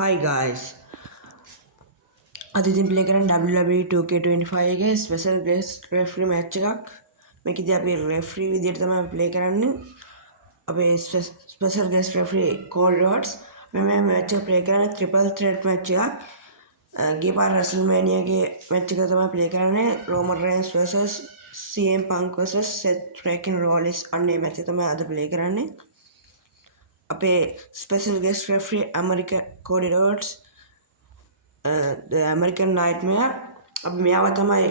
Hi guys. අද ඉතින් play කරන්නේ WWE 2K25 එකේ ස්පෙෂල් ගෙස්ට් රෙෆරි මැච් එකක්. මේකදී අපි රෙෆරි විදියට තමයි ප්ලේ කරන්නේ. අපේ ස්පෙෂල් ගෙස්ට් රෙෆරි කෝල් රොඩ්ස්. මේ මැච් එක ප්ලේ කරන්නේ ට්‍රිපල් ත්‍රෙට් මැච් එකක්. ගිය පාර රෙසල්මෑනියා ගේ මැච් එක තමයි ප්ලේ කරන්නේ. Roman rains vs CM Punk vs Seth Freaking Rollins. අන්න ඒ මැච් එක තමයි අද ප්ලේ කරන්නේ. අපේ ස්පෙෂල් ගෙස්ට් රෙෆරි ඇමරිකන් කෝඩි රොඩ්ස් ඇමරිකන් නයිට්මයා අපි මෙයාව තමයි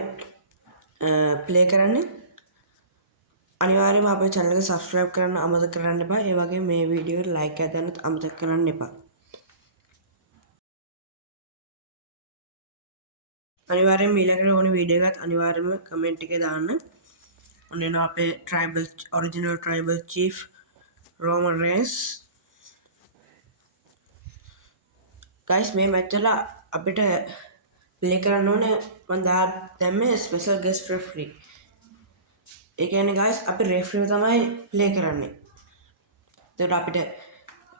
ප්ලේ කරන්නේ. අනිවාර්යයෙන්ම අපේ channel එක subscribe කරන්න අමතක කරන්න එපා. ඒ වගේම මේ වීඩියෝ එකට like එකක් දාන්නත් අමතක කරන්න එපා. අනිවාර්යයෙන්ම ඊළඟට ඕනේ වීඩියෝ එකත් අනිවාර්යයෙන්ම comment එකේ දාන්න. ඔන්න එනවා අපේ original tribal chief Roman Reigns. guys මේ මැච් වල අපිට ප්ලේ කරන්න ඕනේ මම දැම්මේ ස්පෙෂල් ගෙස්ට් රෙෆරි. ඒ කියන්නේ guys අපි රෙෆරි තමයි ප්ලේ කරන්නේ. ඒකට අපිට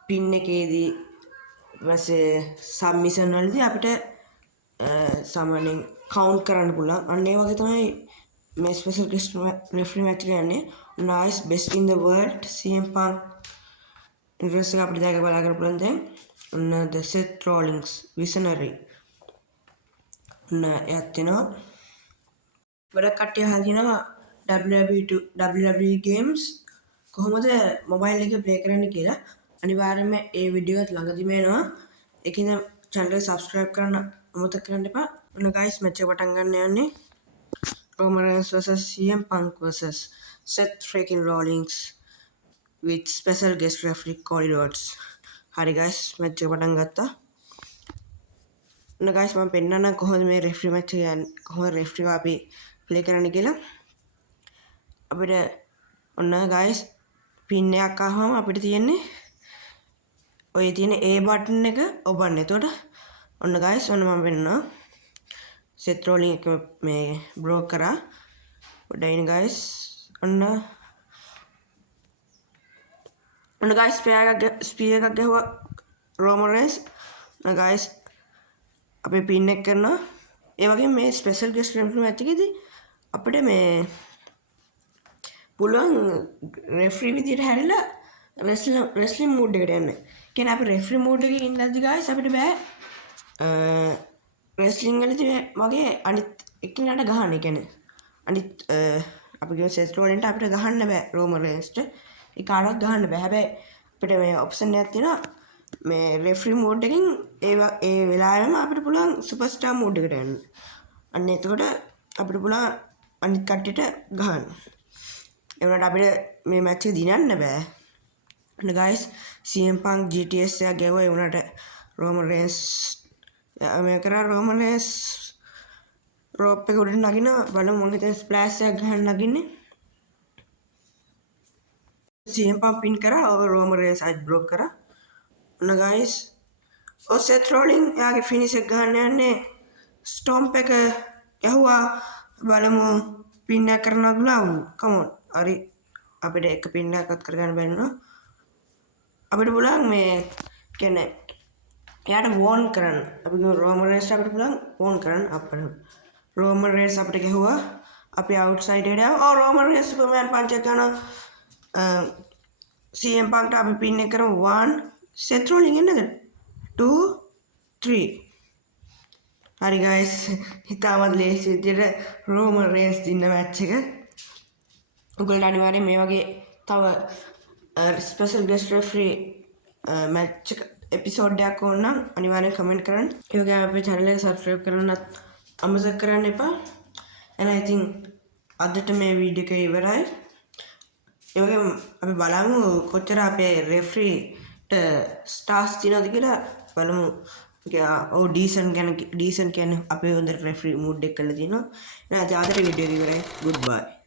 පින් එකේදී ඊපස්සේ සබ්මිෂන් වලදී අපිට සාමාන්‍යයෙන් කවුන්ට් කරන්න පුළුවන්. අන්න ඒ වගේ තමයි මේ ස්පෙෂල් ගෙස්ට් රෙෆරි මැච් එක යන්නේ. nice best in the world CM Punk interest එක අපිට දැක බලා ගන්න පුළුවන් දැන්. ඔන්න the Seth Rollins visionary. ඔන්න එයත් වෙනවා. ගොඩක් කට්ටිය අහනවා WWE games කොහොමද මොබයිල් එකේ ප්ලේ කරන්න කියලා. අනිවාර්යයෙන්ම ඒ වීඩියෝ එකත් ළඟදිම එනවා. ඒකින් channel එක subscribe කරන්න අමතක කරන්න එපා. ඔන්න guys මැච් එක පටන් ගන්න යන්නේ. Roman Reigns vs CM Punk vs Seth Freaking Rollins with special guest referee Cody Rhodes. හරි guys මැච් එක පටන් ගත්තා. ඔන්න guys මම පෙන්නන්නම් කොහොමද මේ රෙෆරි මැච් එක යන්නේ. කොහොමද රෙෆරිව අපි ප්ලේ කරන්න කියලා. අපිට ඔන්න guys පින් එකක් ආවම අපිට තියෙන්නේ ඔය තියෙන A බටන් එක ඔබන්න. එතකොට ඔන්න guys ඔන්න මම පෙන්නනවා. Seth Rollins එක මේ බ්‍රෝක් කරා. ඔඩයින් guys ඔන්න guys ස්පීයර් එකක් ගැහුවා Roman Reigns. ඔන්න guys අපි පින් එක කරනවා. ඒ වගේම මේ ස්පෙෂල් ගෙස්ට් රෙෆරි මැච් එකේදී අපිට මේ පුළුවන් රෙෆරි විදියට හැරිලා රෙස්ලින් මූඩ් එකට යන්න. කියන්නේ අපි රෙෆරි මූඩ් එකේ ඉඳද්දි guys අපිට බෑ රෙස්ලින් වලදී වගේ අනිත් එක්කෙනාට ගහන්න. ඒ කියන්නේ අනිත් අපි කියමු Seth Rollins අපිට ගහන්න බෑ Roman Reigns ට. ඒ කාටවත් ගහන්න බෑ. හැබැයි අපිට මේ ඔප්ෂන් එකක් තියෙනවා මේ රෙෆරි මෝඩ් එකෙන් ඒ වෙලාවෙම අපිට පුළුවන් සුපර්ස්ටාර් මෝඩ් එකට යන්න. අන්න එතකොට අපිට පුළුවන් අනිත් කට්ටියට ගහන්න. ඒ වුණාට අපිට මේ මැච් එක දිනන්න බෑ. අන්න guys CM Punk GTS එක ගෙවුවා. ඒ වුණාට Roman Reigns මේ කරා Roman Reigns රෝප් එක උඩට නගිනවා. බලමු මොකද හිතේ ස්ප්ලෑෂ් එකක් ගහන්න නගින්නේ. CM Punk පින් කරා. Roman Reigns අයිත් බ්ලොක් කරා. ඔන්න guys Seth Rollins එයාගේ ෆිනිෂ් එක ගන්න යන්නේ ස්ටොම්ප් එක ගැහුවා. බලමු පින් එක කරනවා කියලා. come on හරි අපිට එක පින් එකක්වත් කරගන්න බැරි වුණා. අපිට පුළුවන් මේ කියන්නේ එයාට වෝන් කරන්න. අපි ගිහුවා Roman Reigns අපිට පුළුවන් වෝන් කරන්න. අපිට Roman Reigns අපිට ගැහුවා. අපි අවුට්සයිඩ් එකට ආවා. Roman Reigns සුපර්මෑන් පන්ච් එක කරනවා. CM Punk අපි පින් එක කරමු 1 Seth Rollins එන්නද 2 3. හරි guys හිතාමත් ලේසි විදියට Roman Reigns දින්න මැච් එක. ඔයගොල්ලෝ අනිවාර්යෙන් මේ වගේ තව ස්පෙෂල් ගෙස්ට් රෙෆරි මැච් එපිසෝඩ් එකක් ඕන නම් අනිවාර්යෙන් කමෙන්ට් කරන්න. ඒ වගේම අපේ channel එක subscribe කරන්නත් අමතක කරන්න එපා. and I think අදට මේ වීඩියෝ එක ඉවරයි. ඒ වගේම අපි බලමු කොච්චර අපේ රෙෆරි ස්ටාර්ස් තියනවද කියලා බලමු. ඔව් ඩීසන්ට් කියන්නේ අපේ හොඳ රෙෆරි මූඩ් එක කරලා තියෙනවා. එහෙනම් අදට වීඩියෝ එක ඉවරයි. goodbye.